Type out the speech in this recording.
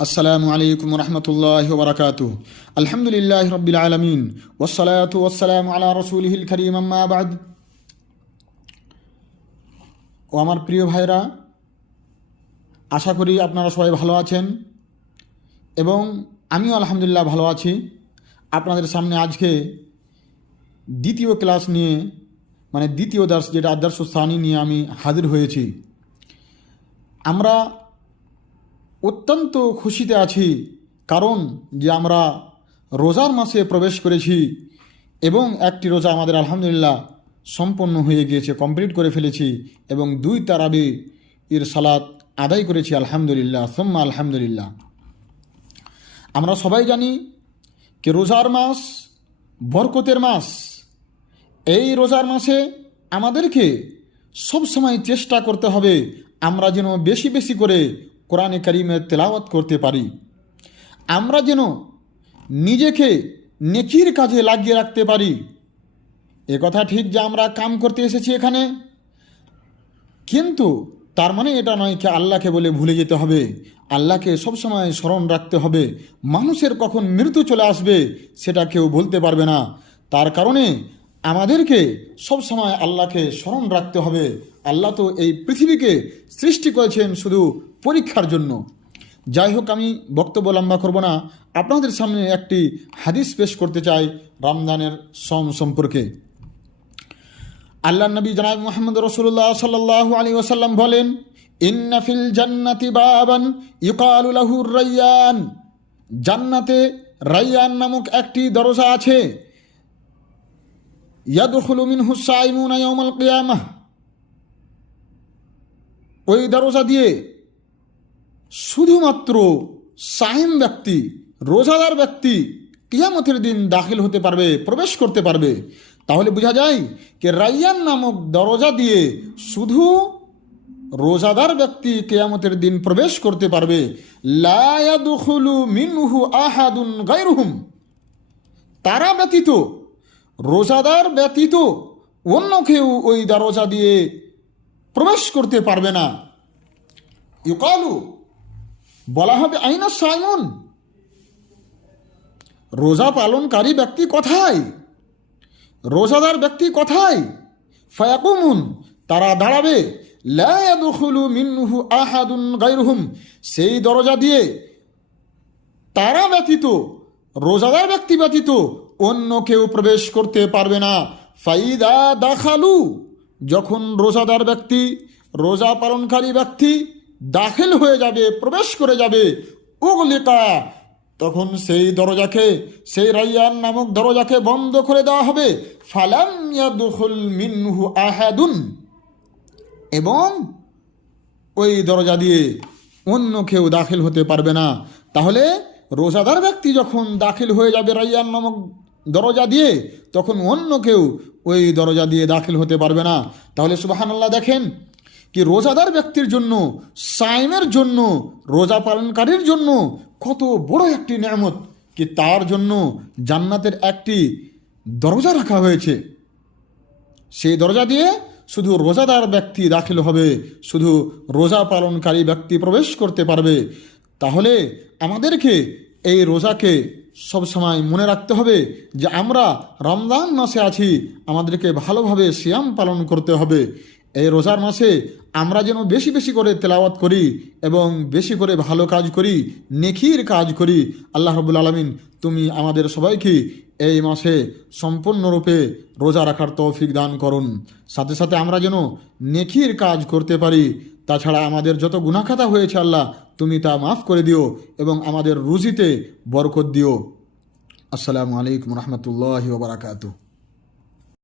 আসসালামু আলাইকুম রহমতুল্লাহি ওয়া বারাকাতুহু। আলহামদুলিল্লাহি রাব্বিল আলামিন ওয়াসসালাতু ওয়াসসালামু আলা রাসূলিহিল কারীম, আম্মা বা'দ। ও আমার প্রিয় ভাইরা, আশা করি আপনারা সবাই ভালো আছেন এবং আমিও আলহামদুলিল্লাহ ভালো আছি। আপনাদের সামনে আজকে দ্বিতীয় ক্লাস নিয়ে, মানে দ্বিতীয় দার্স, যেটা আদর্শ স্থানী নিয়ে আমি হাজির হয়েছি। আমরা অত্যন্ত খুশিতে আছি, কারণ যে আমরা রোজার মাসে প্রবেশ করেছি এবং একটি রোজা আমাদের আলহামদুলিল্লাহ সম্পন্ন হয়ে গিয়েছে, কমপ্লিট করে ফেলেছি এবং 2 তারাবি এর সালাত আদায় করেছি আলহামদুলিল্লাহ, সুম্মা আলহামদুলিল্লাহ। আমরা সবাই জানি যে রোজার মাস বরকতের মাস। এই রোজার মাসে আমাদেরকে সবসময় চেষ্টা করতে হবে আমরা যেন বেশি বেশি করে কোরআনে কারিমের তেলাওয়াত করতে পারি, আমরা যেন নিজেকে নেকির কাজে লাগিয়ে রাখতে পারি। এ কথা ঠিক যে আমরা কাম করতে এসেছি এখানে, কিন্তু তার মানে এটা নয় যে আল্লাহকে বলে ভুলে যেতে হবে। আল্লাহকে সবসময় স্মরণ রাখতে হবে। মানুষের কখন মৃত্যু চলে আসবে সেটা কেউ বলতে পারবে না। তার কারণে আমাদেরকে সবসময় আল্লাহকে স্মরণ রাখতে হবে। আল্লাহ তো এই পৃথিবীকে সৃষ্টি করেছেন শুধু পরীক্ষার জন্য। যাই হোক, আমি বক্তব্য লম্বা করব না, আপনাদের সামনে একটি হাদিস পেশ করতে চাই রমজানের সম সম্পর্কে। আল্লাহ নবী জনাব মুহাম্মদ রাসূলুল্লাহ সাল্লাল্লাহু আলাইহি ওয়াসাল্লাম বলেন, ইন্না ফিল জান্নাতি বাবান ইউকালু লাহু রায়্যান। জান্নাতে রায়্যান নামক একটি দরজা আছে। ইয়াদখুলু মিনহু সাইমুনা ইয়াউমাল কিয়ামাহ। ওই দরজা দিয়ে শুধুমাত্র সাইম ব্যক্তি, রোজাদার ব্যক্তি কিয়ামতের দিন দাখিল হতে পারবে, প্রবেশ করতে পারবে। তাহলে বোঝা যায় যে রায়্যান নামক দরজা দিয়ে শুধু রোজাদার ব্যক্তি কিয়ামতের দিন প্রবেশ করতে পারবে। লা ইয়াদখুলু মিনহু আহাদুন গায়রুহুম। তারা ব্যতীত, রোজাদার ব্যতীত অন্য কেউ ওই দরজা দিয়ে প্রবেশ করতে পারবে না। ইউকালু, বলা হবে, আইনা সাইমুন, রোজা পালনকারী ব্যক্তি কোথায়, রোজাদার ব্যক্তি কোথায়? ফায়াকুমুন, তারা দাঁড়াবে। লা ইয়াদখুলু মিনহু আহাদুন গায়রুহুম, সেই দরজা দিয়ে তারা ব্যতীত, রোজাদার ব্যক্তি ব্যতীত অন্য কেউ প্রবেশ করতে পারবে না। ফাইদা দাখালু, যখন রোজাদার ব্যক্তি, রোজা পালনকারী ব্যক্তি দাখিল হয়ে যাবে, প্রবেশ করে যাবে, উগলিকা, তখন সেই দরজাকে, সেই রায়্যান নামক দরজাকে বন্ধ করে দেওয়া হবে। ফালাম ইয়াদখুল মিনহু আহাদুন, এবং ওই দরজা দিয়ে অন্য কেউ দাখিল হতে পারবে না। তাহলে রোজাদার ব্যক্তি যখন দাখিল হয়ে যাবে রায়্যান নামক দরজা দিয়ে, তখন অন্য কেউ ওই দরজা দিয়ে দাখিল হতে পারবে না। তাহলে সুবহানাল্লাহ, দেখেন কি রোজাদার ব্যক্তির জন্য, সাইমের জন্য, রোজা পালনকারীর জন্য কত বড় একটি নেয়ামত, কি তার জন্য জান্নাতের একটি দরজা রাখা হয়েছে। সেই দরজা দিয়ে শুধু রোজাদার ব্যক্তি দাখিল হবে, শুধু রোজা পালনকারী ব্যক্তি প্রবেশ করতে পারবে। তাহলে আমাদেরকে এই রোজাকে সবসময় মনে রাখতে হবে যে আমরা রমজান মাসে আছি, আমাদেরকে ভালোভাবে সিয়াম পালন করতে হবে। এই রোজার মাসে আমরা যেন বেশি বেশি করে তেলাওয়াত করি এবং বেশি করে ভালো কাজ করি, নেকির কাজ করি। আল্লাহ রাব্বুল আলামিন, তুমি আমাদের সবাইকে এই মাসে সম্পূর্ণরূপে রোজা রাখার তৌফিক দান করুন। সাথে সাথে আমরা যেন নেকির কাজ করতে পারি। তাছাড়া আমাদের যত গুনাহ খাতা হয়েছে আল্লাহ তুমি তা মাফ করে দিও এবং আমাদের রুজিতে বরকত দিও। আসসালামু আলাইকুম রহমতুল্লাহি ওয়া বারাকাতুহু।